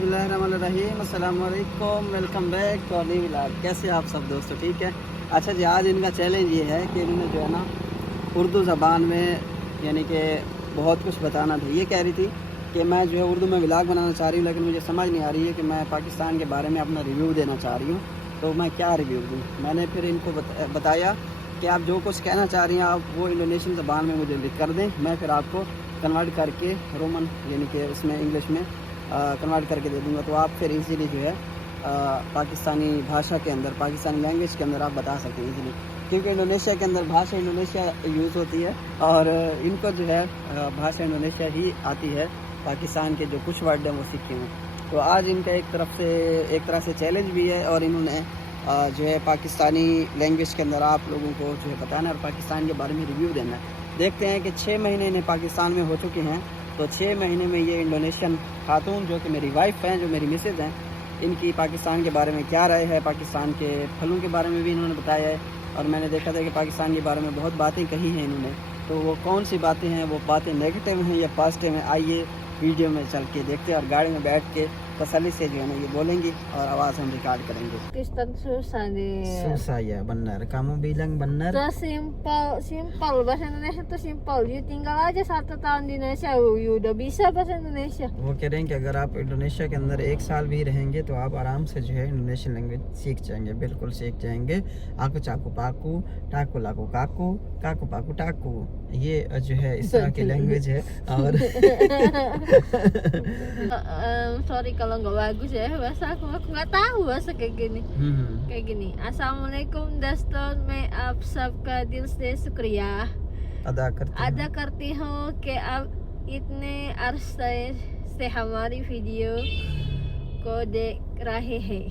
बिस्मिल्लाहिर्रहमानिर्रहीम, अस्सलाम वालेकुम, welcome back to new vlog. कैसे आप सब दोस्तों, ठीक है। अच्छा जी, आज इनका चैलेंज ये है कि इन्होंने जो है ना उर्दू ज़बान में यानी कि बहुत कुछ बताना था। ये कह रही थी कि मैं जो है उर्दू में व्लॉग बनाना चाह रही हूँ, लेकिन मुझे समझ नहीं आ रही है कि मैं पाकिस्तान के बारे में अपना रिव्यू देना चाह रही हूँ, तो मैं क्या रिव्यू दूँ। मैंने फिर इनको बताया कि आप जो कुछ कहना चाह रही हैं आप वो इंडोनेशियन ज़बान में मुझे लिख कर दें, मैं फिर आपको कन्वर्ट करके रोमन यानी कि उसमें इंग्लिश में कन्वर्ट करके दे दूँगा, तो आप फिर इजीली जो है पाकिस्तानी भाषा के अंदर, पाकिस्तानी लैंग्वेज के अंदर आप बता सकते हैं इजीली, क्योंकि इंडोनेशिया के अंदर भाषा इंडोनेशिया यूज़ होती है और इनको जो है भाषा इंडोनेशिया ही आती है। पाकिस्तान के जो कुछ वर्ड हैं वो सीखे हैं, तो आज इनका एक तरह से चैलेंज भी है और इन्होंने जो है पाकिस्तानी लैंग्वेज के अंदर आप लोगों को जो है बताना है और पाकिस्तान के बारे में रिव्यू देना है। देखते हैं कि 6 महीने इन्हें पाकिस्तान में हो चुके हैं, तो 6 महीने में ये इंडोनेशियन खातून जो कि मेरी वाइफ हैं, जो मेरी मिसेज हैं, इनकी पाकिस्तान के बारे में क्या राय है। पाकिस्तान के फलों के बारे में भी इन्होंने बताया है और मैंने देखा था कि पाकिस्तान के बारे में बहुत बातें कही हैं इन्होंने, तो वो कौन सी बातें हैं, वो बातें नेगेटिव हैं या पॉजिटिव हैं, आइए वीडियो में चल के देखते हैं और गाड़ी में बैठ के तसल्ली से जो है ना ये बोलेंगी और आवाज़ हम रिकॉर्ड करेंगे। Kristen susah deh. Susah ya, benar. Kamu bilang benar. Terus simpel bahasa Indonesia tuh simpel. You tinggal aja 1 tahun di Indonesia, you udah bisa bahasa Indonesia. वो कह रहे हैं कि अगर आप इंडोनेशिया के अंदर 1 साल भी रहेंगे तो आप आराम से जो है इंडोनेशियन लैंग्वेज सीख जाएंगे, बिल्कुल सीख जाएंगे। आकू चाकू पाकू, टाकू लाकू काकू, काकू पाकू टाकू, ये जो है इस तरह की लैंग्वेज है। और Sorry kalau nggak bagus ya bahasa aku nggak tahu bahasa kayak gini. Kayak gini. Assalamualaikum दोस्तों, मैं आप सबका दिल से शुक्रिया अदा करती हूँ कि आप इतने अरसे से हमारी वीडियो को देख रहे हैं,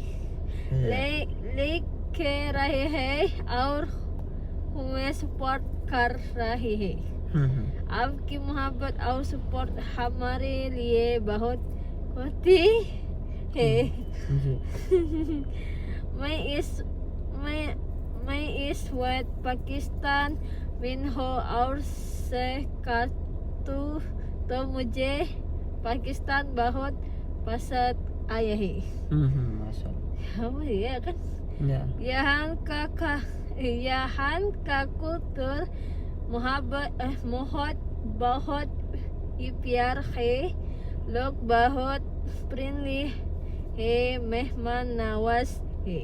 लिख रहे हैं और हमें सपोर्ट कर रहे हैं। आपकी मोहब्बत और सपोर्ट हमारे लिए बहुत होती है। मैं इस वक्त पाकिस्तान में हूँ और से काटू तो मुझे पाकिस्तान बहुत पसंद आया है। माशाल्लाह। ये kan यहाँ का kultur मोहब्बत बहुत ही प्यार है, लोग बहुत फ्रेंडली है, मेहमान नवाज है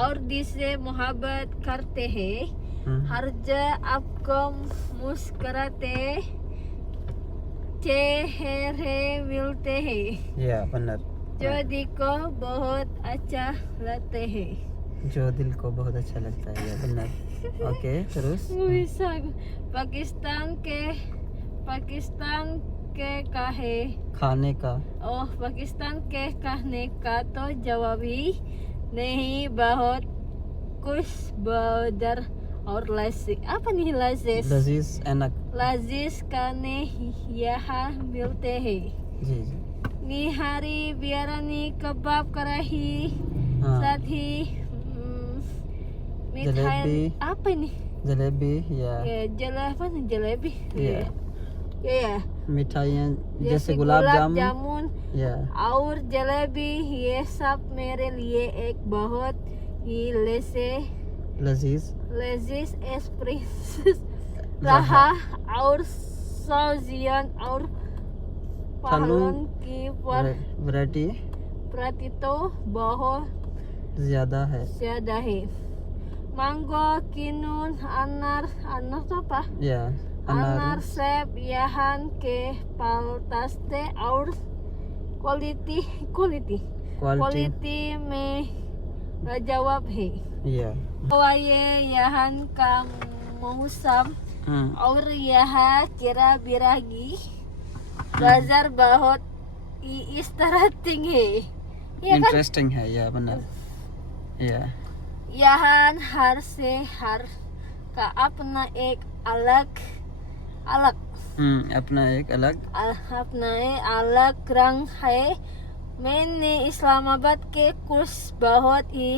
और दिल से मोहब्बत करते हैं। हर जगह आपको मुस्कुराते चेहरे मिलते हैं, या benar, जो दिल को बहुत अच्छा लगते हैं। जो दिल को बहुत अच्छा लगता है, या benar। Okay, terus bisa Pakistan के का है खाने का। ओह, पाकिस्तान के कहने का तो जवाब ही नहीं, बहुत कुछ बदर और लजीज। apa nih लजीज? लजीज, enak। लजीज खाने यहाँ मिलते हैं। जी। निहारी, बिरयानी, कबाब, कराही, साथ ही मिठाई। apa ini? जलेबी या जलेबी या मिठाइयाँ जैसे गुलाब जामुन या और जलेबी, ये सब मेरे लिए एक बहुत ही लजीज एक्सपीरियंस रहा और सब्जियां और फलों की वैरायटी तो बहुत ज्यादा है। Mango, kinun, anar तो apa? या अनार, सेब यहाँ के पालतास्ते और क्वालिटी में जवाब है। ये यहाँ का मौसम और यहाँ किरा बिरागी बाजार बहुत इस तरह है, इंटरेस्टिंग है, या benar, या यहाँ हर से हर का अपना एक अलग अपना एक अलग रंग है। मैंने इस्लामाबाद के कुछ बहुत ही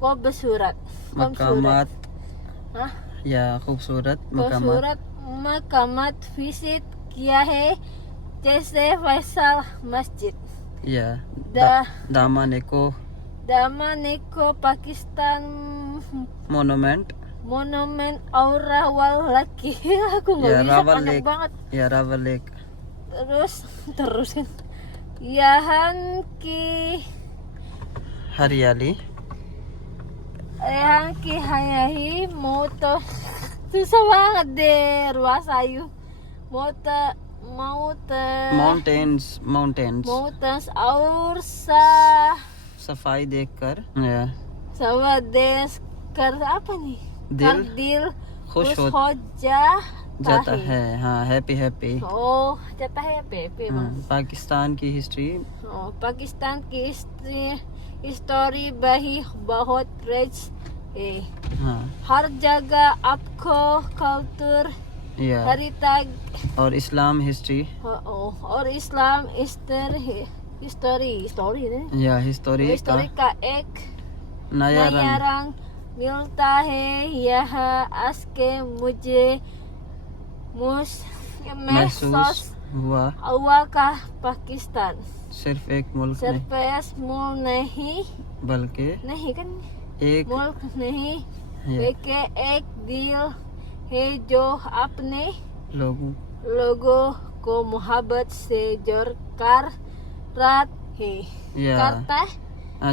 खूबसूरत मकामात विजिट किया है, जैसे फैसल मस्जिद, Yeah. Da- Daman Eco Daman Eco Pakistan Monument. Monument Aura Laki. Aku nggak Ya, bisa, Rawal panjang Lake. banget. Ya, Rawal Lake. Terusin. Yahan ki Hariali. Hayahi Moto. Susah banget deh ruas ayu. Mountains. Mountains और सफाई देखकर या सवादेश कर apa nih? दिल खुश हो जाता है. हाँ, हैप्पी. Oh, जाता है पेपे. पाकिस्तान की हिस्ट्री. पाकिस्तान की हिस्ट्री बहुत रिच है. हाँ. हर जगह आपको कल्चर या हेरिटेज और इस्लाम हिस्ट्री. और इस्लाम हिस्ट्री या हिस्टोरी का एक नया नया रंग रंग मिलता है. यह आजके मुझे महसूस हुआ का पाकिस्तान सिर्फ एक मुल्क सिर्फ मुल्क नहीं बल्कि kan एक मुल्क नहीं या बल्कि एक दिल है जो अपने लोगों को मोहब्बत से जोड़कर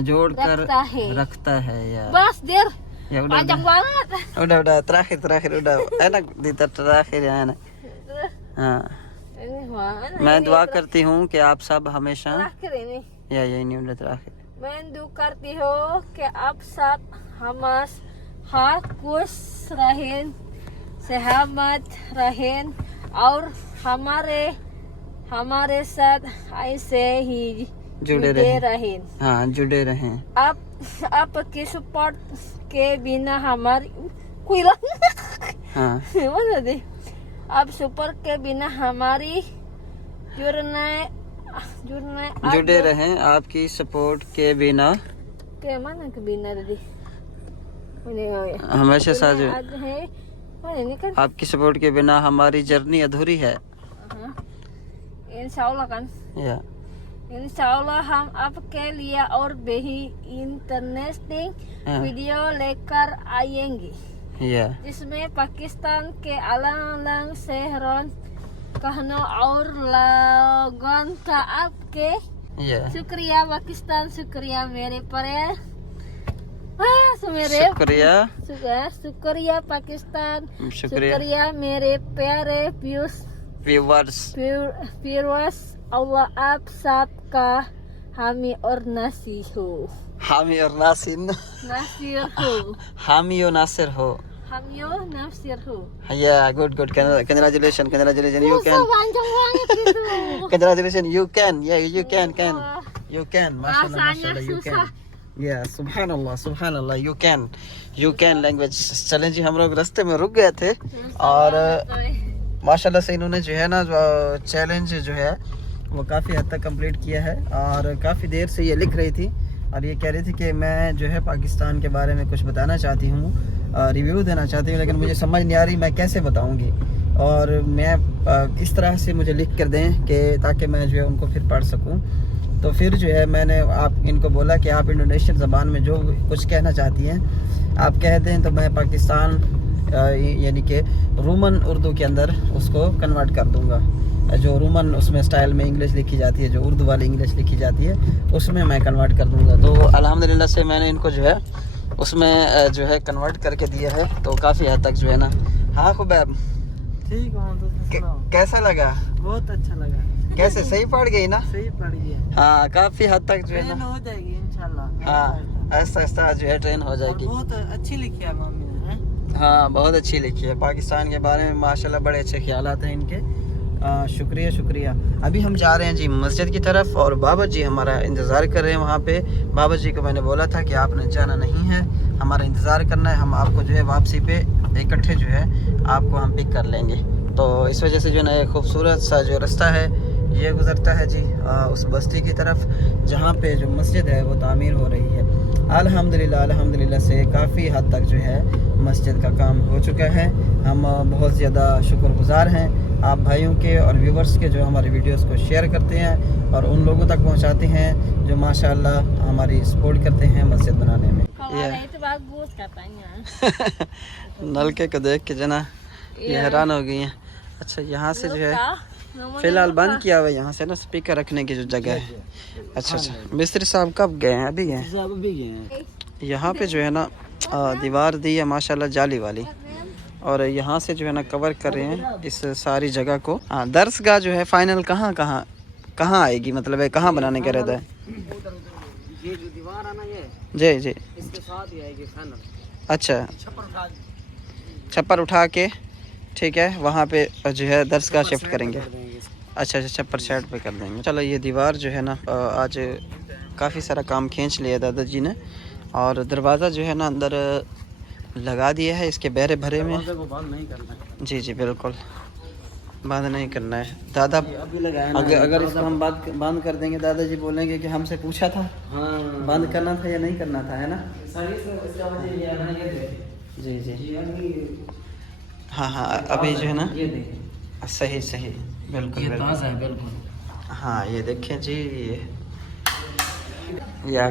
जोड़कर रखता रखता है या bas dir ya panjang banget. udah terakhir udah enak di terakhir ya enak. हाँ. Ini mana मैं ini दुआ करती हूँ कि आप सब हमेशा terakhir ini. या यही नहीं उन्हें तराखिर. मैं दुआ करती हूँ कि आप सब हमेशा खुश रहें, सेहत रहें और हमारे साथ ऐसे ही जुड़े रहें. हाँ, जुड़े रहें. आपके सपोर्ट के बिना हमारी कोई हाँ. mana deh? आप सपोर्ट के बिना हमारी जुड़े रहें आपकी सपोर्ट के बिना. के mana ke बिना tadi? Ini oh ya. हमेशा साथ Ada है. Mana ini kan? आपकी सपोर्ट के बिना हमारी जर्नी अधूरी है. इंशाल्लाह kan. या इंशाल्लाह हम आपके लिए और भी इंटरेस्टिंग वीडियो लेकर आएंगे या जिसमें पाकिस्तान के अलग-अलग शहरों कहनों और लोगों का आपके या शुक्रिया पाकिस्तान. शुक्रिया मेरे प्यारे शुक्रिया पाकिस्तान. शुक्रिया मेरे प्यारे व्यूअर्स. अल्लाह आप सबका हामी और नासिर हो. हामी और नासिर हो. Yeah, good. Congratulations. You can. Congratulations. You can. Yeah, you can. You can. Mashallah. You can. Yeah, subhanallah. You can language. चलें जी, हम लोग रास्ते में रुक गए थे और माशाल्लाह से इन्होंने जो है ना चैलेंज जो है वो काफ़ी हद तक कंप्लीट किया है. और काफ़ी देर से ये लिख रही थी और ये कह रही थी कि मैं जो है पाकिस्तान के बारे में कुछ बताना चाहती हूँ, रिव्यू देना चाहती हूँ, लेकिन मुझे समझ नहीं आ रही मैं कैसे बताऊँगी. और मैं इस तरह से मुझे लिख कर दें कि ताकि मैं जो है उनको फिर पढ़ सकूँ. तो फिर जो है मैंने इनको बोला कि आप इंडोनेशियन ज़बान में जो कुछ कहना चाहती हैं आप कह दें, तो मैं पाकिस्तान यानी कि रोमन उर्दू के अंदर उसको कन्वर्ट कर दूँगा. जो रोमन उसमें स्टाइल में इंग्लिश लिखी जाती है, जो उर्दू वाली इंग्लिश लिखी जाती है, उसमें मैं कन्वर्ट कर दूँगा. तो अल्हम्दुलिल्लाह से मैंने इनको जो है उसमें जो है कन्वर्ट करके दिया है. तो काफ़ी हद तक जो है ना. हाँ खुबैब, ठीक हूँ. कैसा लगा? बहुत अच्छा लगा. कैसे, सही पड़ गई ना? सही पड़ गई. हाँ, काफ़ी हद तक जो है ना हो जाएगी इंशाल्लाह. हाँ, ऐसा जो है ट्रेन हो जाएगी. बहुत अच्छी लिखी है मम्मी ने. हाँ, बहुत अच्छी लिखी है. पाकिस्तान के बारे में माशाल्लाह बड़े अच्छे ख्यालात हैं इनके. शुक्रिया. अभी हम जा रहे हैं जी मस्जिद की तरफ और बाबा जी हमारा इंतज़ार कर रहे हैं वहाँ पे. बाबा जी को मैंने बोला था कि आपने जाना नहीं है, हमारा इंतज़ार करना है, हम आपको जो है वापसी पे इकट्ठे जो है आपको हम पिक कर लेंगे. तो इस वजह से जो ना एक खूबसूरत सा जो रास्ता है ये गुज़रता है जी उस बस्ती की तरफ जहाँ पे जो मस्जिद है वो तामीर हो रही है. अल्हम्दुलिल्लाह से काफ़ी हद तक जो है मस्जिद का काम हो चुका है. हम बहुत ज़्यादा शुक्रगुज़ार हैं आप भाइयों के और व्यूवर्स के जो हमारे वीडियोस को शेयर करते हैं और उन लोगों तक पहुंचाते हैं जो माशाल्लाह हमारी सपोर्ट करते हैं मस्जिद बनाने में। Kawan itu bagus katanya. नलके को देख के जना ये हैरान हो गई हैं। अच्छा यहाँ से जो है Namanya फिलहाल बंद किया हुआ है, यहाँ से ना स्पीकर रखने की जो जगह है। अच्छा अच्छा, मिस्त्री साहब कब गए हैं? अभी गए हैं। अभी गए। यहाँ पे जो है ना दीवार दी है माशाल्लाह जाली वाली, और यहाँ से जो है ना कवर कर रहे हैं इस सारी जगह को। हाँ, दर्सगाह जो है फाइनल कहाँ आएगी, मतलब है कहाँ बनाने का रहता है? ये जो दीवार है ना ये जी जी, इसके साथ ही आएगी फाइनल। अच्छा, छप्पर उठा के ठीक है वहाँ पे जो है दर्सगाह शिफ्ट करेंगे। अच्छा अच्छा, छप्पर साइड पे कर देंगे। चलो ये दीवार जो है ना आज काफ़ी सारा काम खींच लिया दादाजी ने, और दरवाज़ा जो है ना अंदर लगा दिया है इसके बहरे भरे में। को बंद नहीं करना है। जी जी बिल्कुल, बंद नहीं करना है दादा। अभी लगाया ना, अगर इसको हम बंद कर देंगे दादाजी बोलेंगे कि हमसे पूछा था हाँ बंद करना था या नहीं करना था, है ना? सही से इसका वजह ये है ना, ये देखिए जी जी, ये अभी हाँ हाँ, अभी जो है ना ये देखिए सही सही, बिल्कुल ये बिल्कुल। ताज़ा है बिल्कुल। हाँ ये देखें जी, या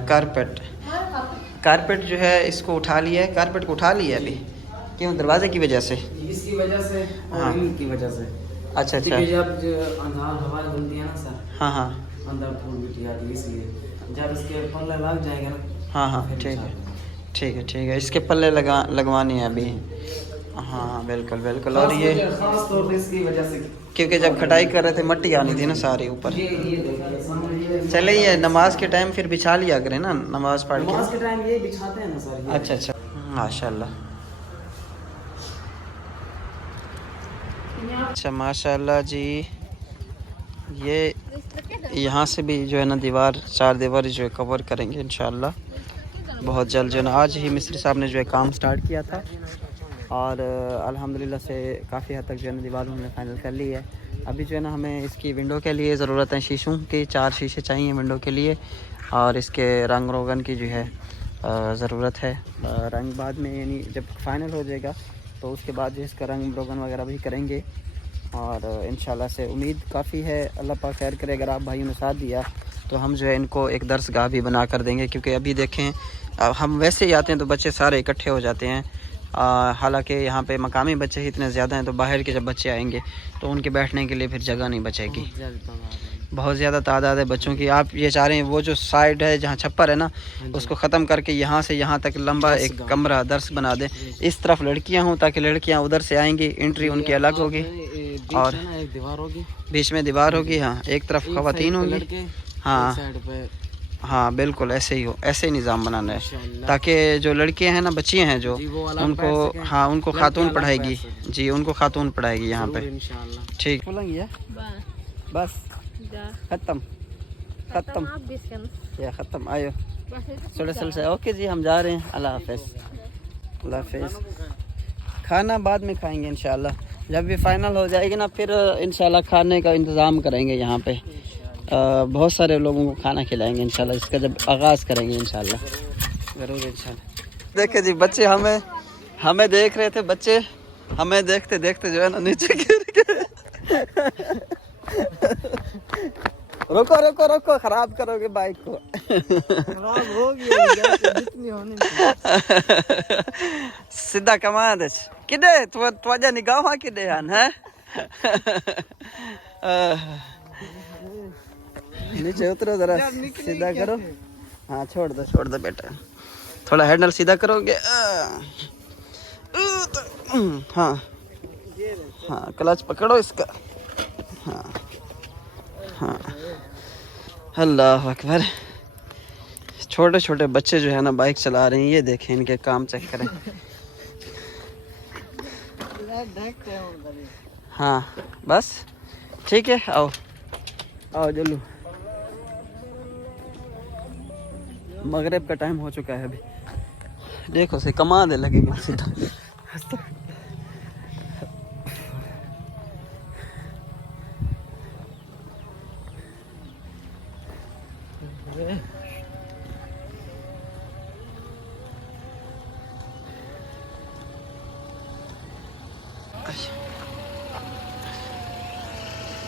कारपेट जो है इसको उठा लिया है, कारपेट को उठा लिया है अभी। क्यों? दरवाजे की वजह से? इसकी वजह से हाँ। और इनकी वजह से। अच्छा अच्छा, देखिए जब जो अंधार हवा धुलती है ना सर, हाँ हाँ अंदर धूल मिट्टी आती है, इसलिए जब इसके पल्ले लग जाएगा ना। हाँ हाँ, ठीक है ठीक है ठीक है, इसके पल्ले लगवानी है अभी। हाँ बिल्कुल बिल्कुल। और ये खास तौर पे इसकी वजह से, क्योंकि जब खटाई कर रहे थे मट्टी आनी थी ना सारी ऊपर। ये देखिए समझिए, चले ये नमाज के टाइम फिर बिछा लिया करें ना, नमाज पढ़ नमाज के। के टाइम ये बिछाते हैं ना सर ये। अच्छा अच्छा, माशाल्लाह। अच्छा माशाल्लाह जी, ये यहाँ से भी जो है ना दीवार, चार दीवार जो है कवर करेंगे इंशाल्लाह बहुत जल्द। जो है ना आज ही मिस्त्री साहब ने जो है काम स्टार्ट किया था, और अल्हम्दुलिल्लाह से काफ़ी हद तक जो है ना दीवार उन्होंने फाइनल कर ली है। अभी जो है ना हमें इसकी विंडो के लिए ज़रूरत है शीशों की, 4 शीशे चाहिए विंडो के लिए, और इसके रंग रोगन की जो है ज़रूरत है। रंग बाद में यानी जब फाइनल हो जाएगा तो उसके बाद जो इसका रंग रोगन वगैरह भी करेंगे, और इंशाल्लाह से उम्मीद काफ़ी है, अल्लाह पाक खैर करे। अगर आप भाइयों ने साथ दिया तो हम जो है इनको एक दर्सगाह भी बना कर देंगे, क्योंकि अभी देखें हम वैसे ही आते हैं तो बच्चे सारे इकट्ठे हो जाते हैं। हालांकि यहाँ पे मकामी बच्चे ही इतने ज़्यादा हैं, तो बाहर के जब बच्चे आएंगे तो उनके बैठने के लिए फिर जगह नहीं बचेगी। बहुत ज़्यादा तादाद है बच्चों की। आप ये चाह रहे हैं वो जो साइड है जहाँ छप्पर है ना उसको ख़त्म करके यहाँ से यहाँ तक लंबा एक कमरा दर्स बना दें। इस तरफ लड़कियाँ हों ताकि लड़कियाँ उधर से आएंगी, एंट्री उनकी अलग होगी, और एक दीवार होगी, बीच में दीवार होगी। हाँ, एक तरफ ख़वातीन होंगी। हाँ साइड पे, हाँ बिल्कुल ऐसे ही हो, ऐसे ही निज़ाम बनाना है ताकि जो लड़कियां हैं ना, बच्चियां हैं जो, उनको हाँ उनको खातून पढ़ाएगी जी, उनको खातून पढ़ाएगी यहाँ पे। ठीक बोलेंगे बस ख़त्म या ख़त्म आयो सोलह से। ओके जी, हम जा रहे हैं। अल्लाह हाफ़िज़, अल्लाह हाफ़िज़। खाना बाद में खाएंगे इंशाल्लाह, जब भी फाइनल हो जाएगी ना फिर इंशाल्लाह खाने का इंतज़ाम करेंगे यहाँ पे। बहुत सारे लोगों को खाना खिलाएंगे इंशाल्लाह, इसका जब आगाज़ करेंगे इंशाल्लाह, ज़रूर इंशाल्लाह। देखे जी बच्चे हमें देख रहे थे, बच्चे हमें देखते देखते जो है ना नीचे गिर गए। रुको रुको रुको, ख़राब करोगे बाइक को। खराब हो गया जितनी होनी सीधा कमा दे किडे तुझा निगाह किडे हैं। नीचे उतरो जरा, सीधा करो। हाँ छोड़ दो बेटा, थोड़ा हैंडल सीधा करोगे। हाँ हाँ, क्लच पकड़ो इसका। हाँ हाँ, अल्लाह अकबर। छोटे छोटे बच्चे जो है ना बाइक चला रहे हैं, ये देखें इनके काम चेक करें। हाँ बस ठीक है, आओ आओ जल्लू। मगरिब का टाइम हो चुका है अभी, देखो से कमा दे लगेगा सीधा।